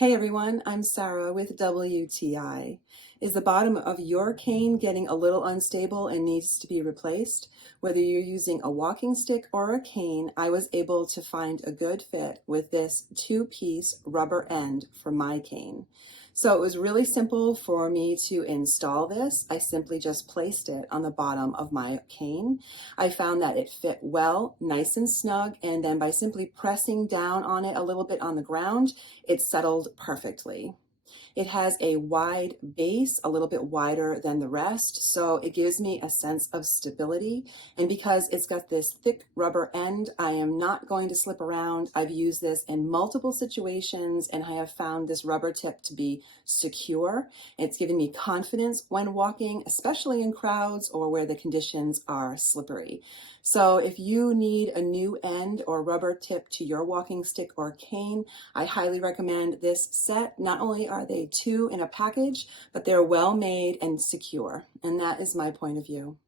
Hey everyone, I'm Sarah with WTI. Is the bottom of your cane getting a little unstable and needs to be replaced? Whether you're using a walking stick or a cane, I was able to find a good fit with this two-piece rubber end for my cane. So it was really simple for me to install this. I simply just placed it on the bottom of my cane. I found that it fit well, nice and snug, and then by simply pressing down on it a little bit on the ground, it settled perfectly. It has a wide base, a little bit wider than the rest, so it gives me a sense of stability. And because it's got this thick rubber end, I am not going to slip around. I've used this in multiple situations and I have found this rubber tip to be secure. It's given me confidence when walking, especially in crowds or where the conditions are slippery. So if you need a new end or rubber tip to your walking stick or cane, I highly recommend this set. Not only are they two in a package, but they're well made and secure. And that is my point of view.